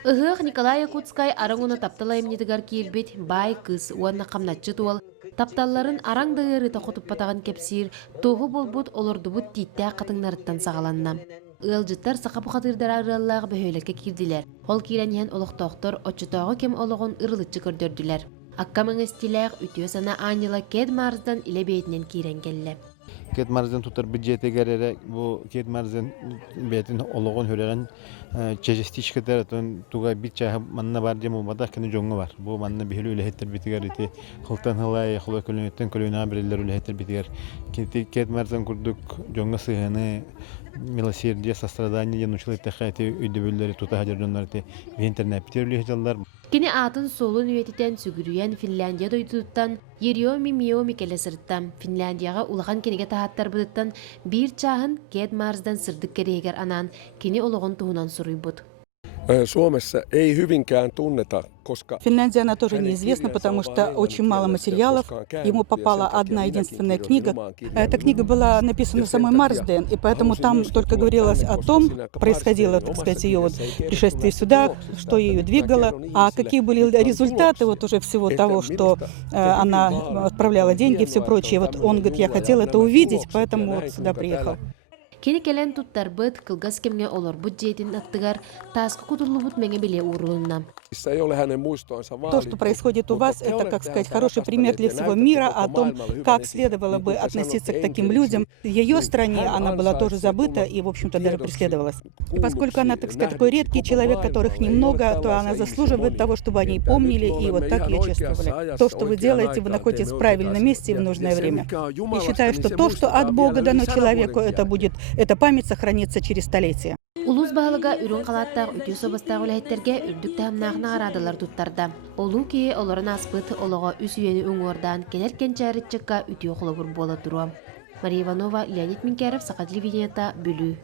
Ыһыах Николай Якутскай араңуна таптала эмнетигар киирбит бай кыз уанна камнатчы туол. Тапталларын араң дыгыры тохотуп патаган кепсир, тоғы болбут олордубут титтää катыңнарыттан сагаланна. Ыалжыттар сақа бұқатырдар арыллағы бөхөйлекке кирдилер. Хол киренен олықтоқтор отчутоғы кем олығын ырылытчы көрдөрдүлер. Аккамың стилях үтіө сана Анила Кэт Марсдеҥҥа иле бейтінен кирен келле. Кэт Марсдеҥҥа тутар бюджеті гәрері, бұл Кэт Марсдеҥҥа бейтін олығын хөререн чежестичкетер, туға бит чағы манна бар дем олмада кені жоңы бар. Бұл манна бихілі үліхеттер бітігер, қылтан хылай, қылай көлінеттен көлінaa бірелер үліхеттер бітігер. Кэт Марсдеҥҥа күрдік жоңы сығыны, милосердие, сострадание, янушылықты қайты өйдебөлері тута хадердонларды вентернәп бітер үліхетелер. Кини атын солун үетитен сүгүрүйен Финляндия дойтуттан Ериоми Миоми келесірттан Финляндияға улахан кенеге тахаттар бұдыттан бір чағын Кэт Марсдеҥҥа сырдық керегер анан кини олығын туғынан сұруй бұд. Suomessa ei hyvinkään tunneta, koska... Финляндия, она тоже неизвестна, потому что очень мало материалов. Ему попала одна единственная книга. Эта книга была написана самой Марсдеҥҥа, и поэтому там только говорилось о том, происходило, так сказать, ее вот пришествие сюда, что ее двигало, а какие были результаты вот уже всего того, что она отправляла деньги и все прочее. Вот он говорит, я хотел это увидеть, поэтому вот сюда приехал. Кени келен туттарбыт кылгас кемге олор бюджетин аттыгар тасқы кутулубут меңе биле урулунна. То, что происходит у вас, это, как сказать, хороший пример для всего мира о том, как следовало бы относиться к таким людям. В ее стране она была тоже забыта и, в общем-то, даже преследовалась. И поскольку она, так сказать, такой редкий человек, которых немного, то она заслуживает того, чтобы они помнили и вот так ее чувствовали. То, что вы делаете, вы находитесь в правильном месте и в нужное время. И считаю, что то, что от Бога дано человеку, эта память сохранится через столетия. Улус бағылыға үрін қалаттағы үтіе собастағы үләйттерге үрдік тәмнағына арадылар тұттарда. Олу кие оларын аспыты олыға үс үйені өңордан келеркен чәрітчікка үтіе қолы бұр бола тұру. Мария Иванова, Леонид Минкеров, Сақа телевидениета, Бүлі.